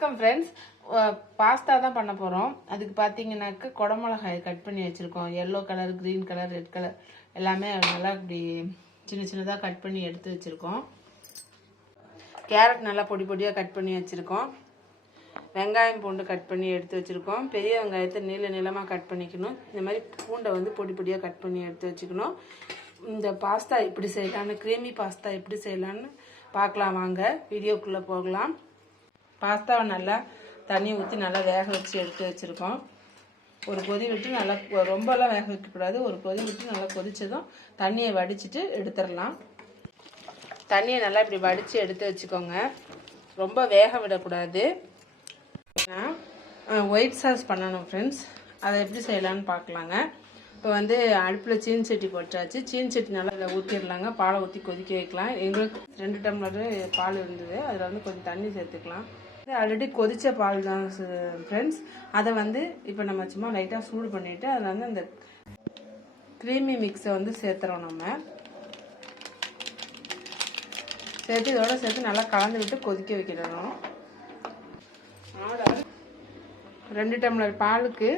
வணக்கம் friends. Pasta தான் பண்ண போகிறோம். அதுக்கு பார்த்தீங்கன்னாக்க குடமிளகாய் கட் பண்ணி வச்சுருக்கோம். Yellow colour, green colour, red colour எல்லாமே நல்லா இப்படி சின்ன சின்னதாக கட் பண்ணி எடுத்து வச்சுருக்கோம். கேரட் நல்லா பொடி பொடியாக கட் பண்ணி வச்சுருக்கோம். வெங்காயம் பூண்டு கட் பண்ணி எடுத்து வச்சுருக்கோம். பெரிய வெங்காயத்தை நீளமாக கட் பண்ணிக்கணும். இந்த மாதிரி பூண்டை வந்து பொடி பொடியாக கட் பண்ணி எடுத்து வச்சுக்கணும். இந்த பாஸ்தா எப்படி செய்யலான்னு, க்ரீமி பாஸ்தா எப்படி செய்யலான்னு பார்க்கலாம் வாங்க. வீடியோக்குள்ளே போகலாம். பாஸ்தாவை நல்லா தண்ணி ஊற்றி நல்லா வேக வச்சு எடுத்து வச்சுருக்கோம். ஒரு கொதி விட்டு நல்லா, ரொம்பலாம் வேக வைக்கக்கூடாது. ஒரு கொதி விட்டு நல்லா கொதித்ததும் தண்ணியை வடிச்சிட்டு எடுத்துடலாம். தண்ணியை நல்லா இப்படி வடித்து எடுத்து வச்சுக்கோங்க. ரொம்ப வேக விடக்கூடாது. ஒயிட் சாஸ் பண்ணணும் ஃப்ரெண்ட்ஸ். அதை எப்படி செய்யலான்னு பார்க்கலாங்க. இப்போ வந்து அடுப்பில் சீனி சட்டி போட்டாச்சு. சீனி சட்டி நல்லா ஊற்றிடலாங்க. பாலை ஊற்றி கொதிக்க வைக்கலாம். எங்களுக்கு 2 டம்ளர் பால் இருந்தது. அதில் வந்து கொஞ்சம் தண்ணி சேர்த்துக்கலாம். ஆல்ரெடி கொதித்த பால் தான் ஃப்ரெண்ட்ஸ். அதை வந்து இப்போ நம்ம சும்மா லைட்டாக சூடு பண்ணிவிட்டு அதில் வந்து அந்த க்ரீமி மிக்ஸை வந்து சேர்த்துறோம். நம்ம சேர்த்து இதோட சேர்த்து நல்லா கலந்து விட்டு கொதிக்க வைக்கிடணும். 2 டம்ளர் பாலுக்கு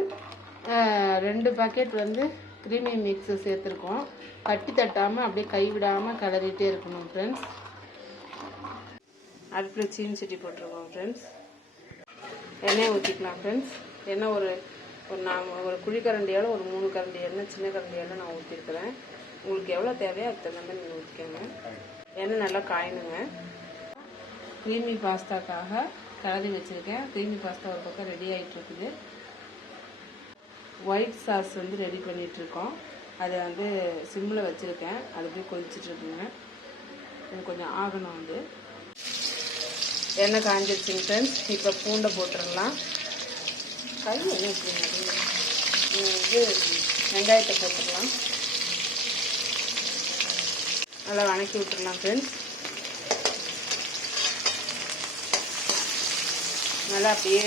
2 பாக்கெட் வந்து க்ரீமி மிக்ஸு சேர்த்துருக்கோம். கட்டி தட்டாமல் அப்படியே கைவிடாமல் கிளறிட்டே இருக்கணும் ஃப்ரெண்ட்ஸ். அடுப்பில் சீனி சட்டி போட்டிருக்கோம் ஃப்ரெண்ட்ஸ். எண்ணெய் ஊற்றிக்கலாம் ஃப்ரெண்ட்ஸ். எண்ணெய் ஒரு குழிக்கரண்டியால் ஒரு 3 கரண்டி எண்ணெய், சின்ன கரண்டியால் நான் ஊற்றிருக்கிறேன். உங்களுக்கு எவ்வளோ தேவையோ அதுக்கு தகுந்த மாதிரி நீங்கள் ஊற்றிக்கோங்க. எண்ணெய் நல்லா காயணுங்க. க்ரீமி பாஸ்தாக்காக கிளறி வச்சுருக்கேன். க்ரீமி பாஸ்தா ஒரு பக்கம் ரெடி ஆகிட்டு இருக்குது. ஒயிட் சாஸ் வந்து ரெடி பண்ணிகிட்ருக்கோம். அதை வந்து சிம்மில் வச்சுருக்கேன். அது போய் கொதிச்சிட்ருக்குங்க. இது கொஞ்சம் ஆகணும். வந்து எண்ணெய் காஞ்சிருச்சுங்க ஃப்ரெண்ட்ஸ். இப்போ பூண்டை போட்டுடலாம். இது வெங்காயத்தை போட்டுடலாம். நல்லா வணக்கி விட்டுடலாம் ஃப்ரெண்ட்ஸ். நல்லா அப்படியே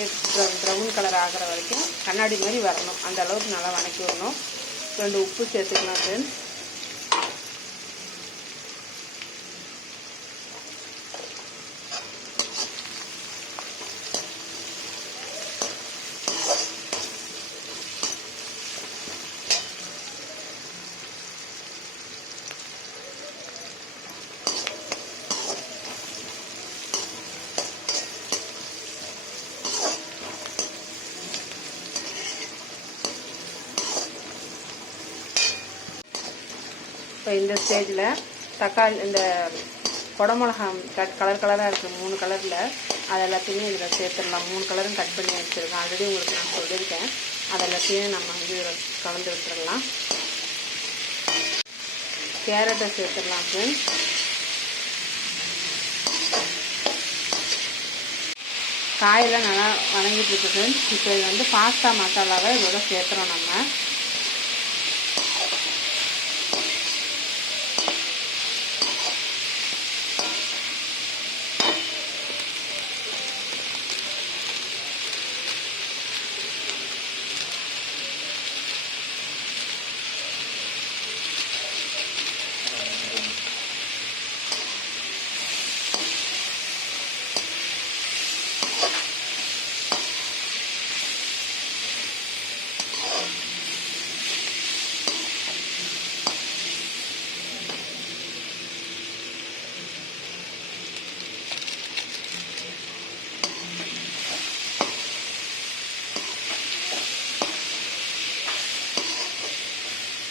ப்ரௌன் கலர் ஆகிற வரைக்கும் கண்ணாடி மாதிரி வரணும். அந்த அளவுக்கு நல்லா வணக்கி விடணும். 2 உப்பு சேர்த்துக்கலாம் ஃப்ரெண்ட்ஸ். இப்போ இந்த ஸ்டேஜில் தக்காளி, இந்த குடமிளகா கலர் கலராக இருக்குது 3 கலரில், அது எல்லாத்தையுமே இதில் சேர்த்துடலாம். 3 கலரும் கட் பண்ணி வச்சுருக்கேன். ஆல்ரெடி உங்களுக்கு நான் சொல்லியிருக்கேன். அது எல்லாத்தையும் நம்ம வந்து இதில் கலந்து விட்டுடலாம். கேரட்டை சேர்த்துடலாம் ஃப்ரெண்ட்ஸ். காயெல்லாம் நல்லா வணங்கிட்டு இருக்கு ஃப்ரெண்ட்ஸ். இப்போ இது வந்து பாஸ்தா மசாலாவை இதோட சேர்த்துறோம். நம்ம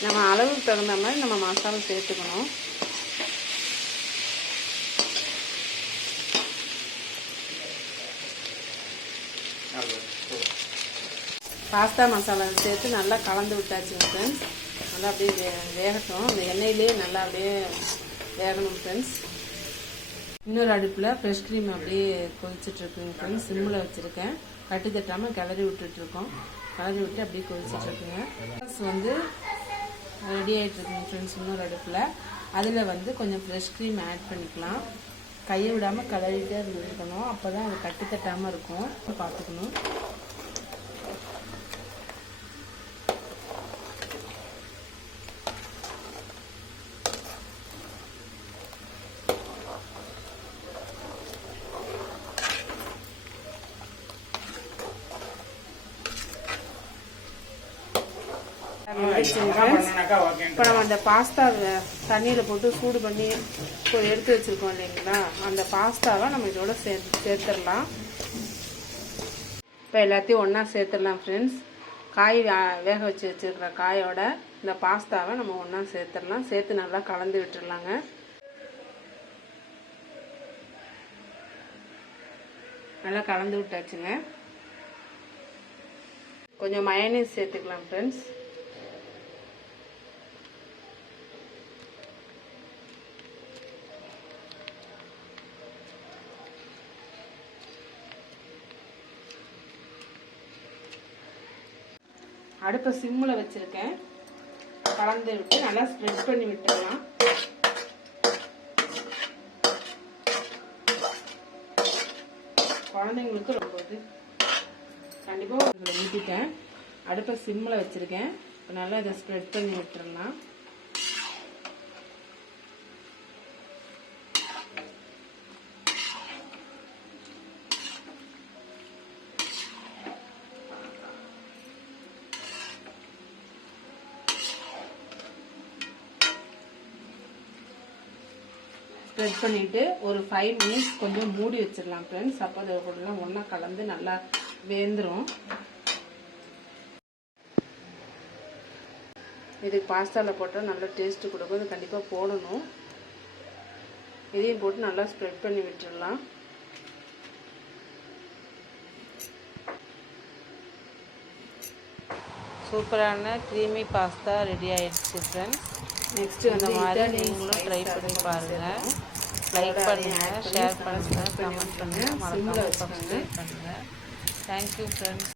நம்ம அளவுக்கு தகுந்த மாதிரி நம்ம மசாலா சேர்த்துக்கணும். பாஸ்தா மசாலா சேர்த்து நல்லா கலந்து விட்டாச்சுங்க ஃப்ரெண்ட்ஸ். நல்லா அப்படியே வேகட்டும். அந்த எண்ணெயிலே நல்லா அப்படியே வேகணும் ஃப்ரெண்ட்ஸ். இன்னொரு அடுப்பில் ஃப்ரெஷ் க்ரீம் அப்படியே கொதிச்சிட்ருக்குங்க ஃப்ரெண்ட்ஸ். சிம்மில் வச்சுருக்கேன். கட்டி தட்டாமல் கிளறி விட்டுட்ருக்கோம். கிளறி விட்டு அப்படியே கொதிச்சிட்ருக்குங்க. வந்து ரெடி ஆகிட்ருக்குங்க ஃப்ரெண்ட்ஸ். இன்னொரு அடுப்பில் அதில் வந்து கொஞ்சம் ஃப்ரெஷ் க்ரீம் ஆட் பண்ணிக்கலாம். கையை விடாமல் கிளறிட்டே இருந்துருக்கணும். அப்போ தான் அது கட்டி தட்டாமல் இருக்கும். பார்த்துக்கணும். இப்போ நம்ம அந்த பாஸ்தாவை தண்ணியில் போட்டு சூடு பண்ணி எடுத்து வச்சுருக்கோம் இல்லைங்களா, அந்த பாஸ்தாவை நம்ம இதோட சேர்த்துடலாம். இப்போ எல்லாத்தையும் ஒன்றா சேர்த்துடலாம் ஃப்ரெண்ட்ஸ். காய் வேக வச்சுருக்கிற காயோட இந்த பாஸ்தாவை நம்ம ஒன்றா சேர்த்துடலாம். சேர்த்து நல்லா கலந்து விட்டுடலாங்க. நல்லா கலந்து விட்டாச்சுங்க. கொஞ்சம் மயோனைஸ் சேர்த்துக்கலாம் ஃப்ரெண்ட்ஸ். அடுப்பை சிம்மில் வச்சுருக்கேன். கலந்து விட்டு நல்லா ஸ்ப்ரெட் பண்ணி விட்டுடலாம். குழந்தைங்களுக்கு ரொம்ப இது கண்டிப்பாக இதில் ஊற்றிட்டேன். அடுப்பை சிம்மில் வச்சுருக்கேன். இப்போ நல்லா இதை ஸ்ப்ரெட் பண்ணி விட்டுடலாம். ஸ்ப்ரெட் பண்ணிவிட்டு ஒரு 5 மினிட்ஸ் கொஞ்சம் மூடி வச்சிடலாம் ஃப்ரெண்ட்ஸ். அப்போ அதை கூடலாம் ஒன்றா கலந்து நல்லா வேந்துடும். இதுக்கு பாஸ்தாவில் போட்டால் நல்லா டேஸ்ட்டு கொடுக்கும். இது கண்டிப்பாக போடணும். இதையும் போட்டு நல்லா ஸ்ப்ரெட் பண்ணி விட்டுடலாம். சூப்பரான க்ரீமி பாஸ்தா ரெடி ஆயிடுச்சு ஃப்ரெண்ட்ஸ். நெக்ஸ்ட் அந்த மாதிரி நீங்களும் ட்ரை பண்ணி பாருங்கள். லைக் பண்ணுங்கள், ஷேர் பண்ணுங்கள், கமெண்ட் பண்ணுங்கள், மறக்காம சப்ஸ்கிரைப் பண்ணுங்கள். Thank you friends.